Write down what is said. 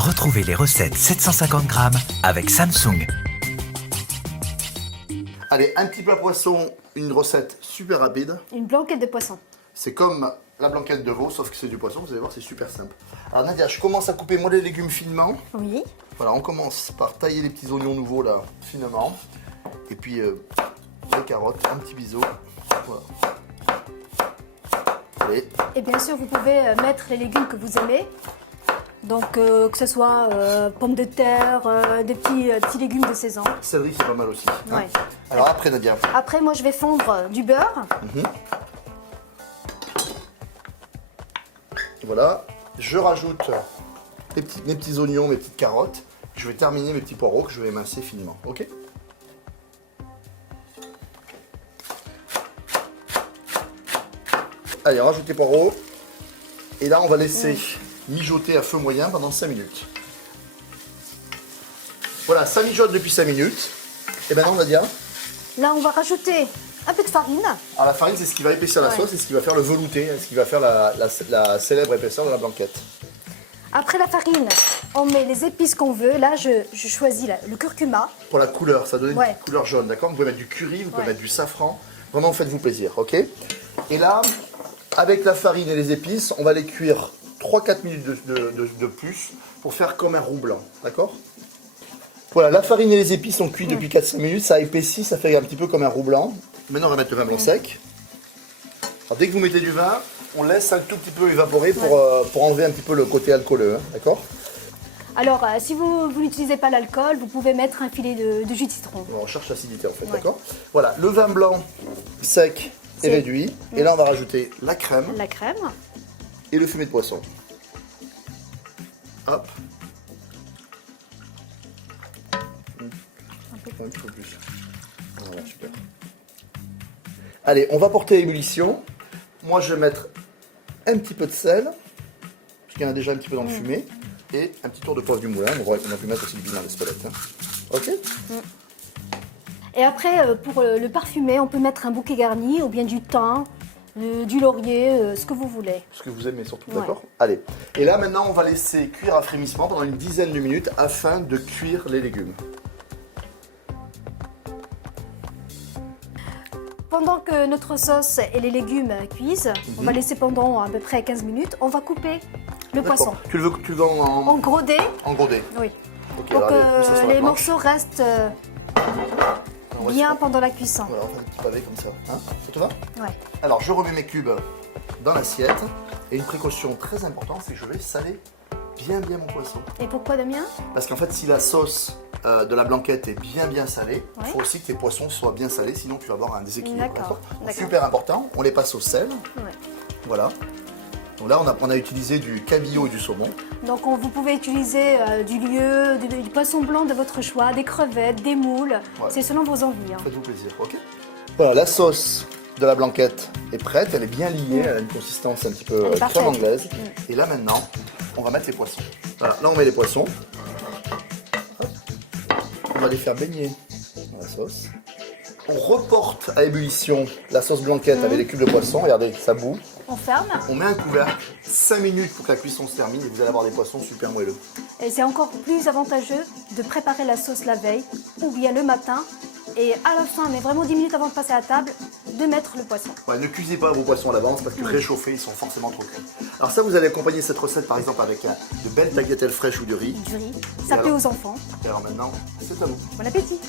Retrouvez les recettes 750 grammes avec Samsung. Allez, un petit plat poisson, une recette super rapide. Une blanquette de poisson. C'est comme la blanquette de veau, sauf que c'est du poisson. Vous allez voir, c'est super simple. Alors Nadia, je commence à couper moi les légumes finement. Oui. Voilà, on commence par tailler les petits oignons nouveaux là, finement. Et puis les carottes, un petit biseau. Voilà. Allez. Et bien sûr, vous pouvez mettre les légumes que vous aimez. Donc, que ce soit pommes de terre, des petits légumes de saison. Céleri, c'est pas mal aussi. Hein. Ouais. Alors après, Nadia. Après, moi, je vais fondre du beurre. Voilà. Je rajoute mes petits oignons, mes petites carottes. Je vais terminer mes petits poireaux que je vais émincer finement. Ok? Allez, rajoute les poireaux. Et là, on va laisser mijoter à feu moyen pendant 5 minutes. Voilà, ça mijote depuis 5 minutes. Et maintenant, Nadia. Là, on va rajouter un peu de farine. Alors la farine, c'est ce qui va épaissir la sauce et ce qui va faire le velouté, ce qui va faire la célèbre épaisseur de la blanquette. Après la farine, on met les épices qu'on veut. Là, je choisis le curcuma. Pour la couleur, ça donne une Ouais. petite couleur jaune, d'accord? Vous pouvez mettre du curry, vous pouvez Ouais. mettre du safran. Vraiment, faites-vous plaisir, ok? Et là, avec la farine et les épices, on va les cuire 3-4 minutes de plus pour faire comme un roux blanc, d'accord? Voilà, la farine et les épices sont cuits depuis 4-5 minutes, ça épaissit, ça fait un petit peu comme un roux blanc. Maintenant, on va mettre le vin blanc sec. Alors, dès que vous mettez du vin, on laisse un tout petit peu évaporer pour enlever un petit peu le côté alcooleux, hein, d'accord? Alors, si vous n'utilisez pas l'alcool, vous pouvez mettre un filet de jus de citron. On recherche l'acidité en fait, Ouais. d'accord? Voilà, le vin blanc sec et C'est- réduit. Et là, on va rajouter la crème La crème. et le fumet de poisson. Hop. Un petit peu plus. Voilà, super. Allez, on va porter à ébullition. Moi, je vais mettre un petit peu de sel, parce qu'il y en a déjà un petit peu dans le fumet, et un petit tour de poivre du moulin. On a pu mettre aussi du piment d'Espelette. Hein. Ok? Et après, pour le parfumer, on peut mettre un bouquet garni ou bien du thym, du laurier, ce que vous voulez. Ce que vous aimez surtout, Ouais. d'accord? Allez. Et là, maintenant, on va laisser cuire à frémissement pendant une dizaine de minutes afin de cuire les légumes. Pendant que notre sauce et les légumes cuisent, on va laisser pendant à peu près 15 minutes, on va couper le D'accord. poisson. Tu le veux en En gros dés, gros dés? oui. Ok, Pour alors, allez, mets ça sur que la les planche. morceaux restent On va bien se- pendant la cuisson. Voilà, on fait un petit pavé comme ça. Hein? Ça te va? Ouais. Alors, je remets mes cubes dans l'assiette. Et une précaution très importante, c'est que je vais saler bien mon poisson. Et pourquoi, Damien? Parce qu'en fait, si la sauce de la blanquette est bien salée, il Ouais. faut aussi que tes poissons soient bien salés, sinon tu vas avoir un déséquilibre. D'accord, Donc, d'accord. super important, on les passe au sel. Ouais. Voilà. Donc là, on a utilisé du cabillaud et du saumon. Donc vous pouvez utiliser du lieu, du poisson blanc de votre choix, des crevettes, des moules. Ouais. C'est selon vos envies. Hein. Faites-vous plaisir, ok? Voilà, la sauce de la blanquette est prête, elle est bien liée, elle a une consistance un petit peu Elle est crème parfaite. anglaise. Et là maintenant, on va mettre les poissons. Voilà, là on met les poissons. Hop. On va les faire baigner dans la sauce. On reporte à ébullition la sauce blanquette avec les cubes de poisson. Regardez, ça bout. On ferme. On met un couvercle, 5 minutes pour que la cuisson se termine et vous allez avoir des poissons super moelleux. Et c'est encore plus avantageux de préparer la sauce la veille ou bien le matin. Et à la fin, mais vraiment 10 minutes avant de passer à table, de mettre le poisson. Ouais, ne cuisez pas vos poissons à l'avance parce que réchauffés, ils sont forcément trop cuits. Alors ça, vous allez accompagner cette recette par exemple avec de belles tagliatelles fraîches ou de riz. Du riz. Ça plaît alors aux enfants. Et alors maintenant, c'est à vous. Bon appétit.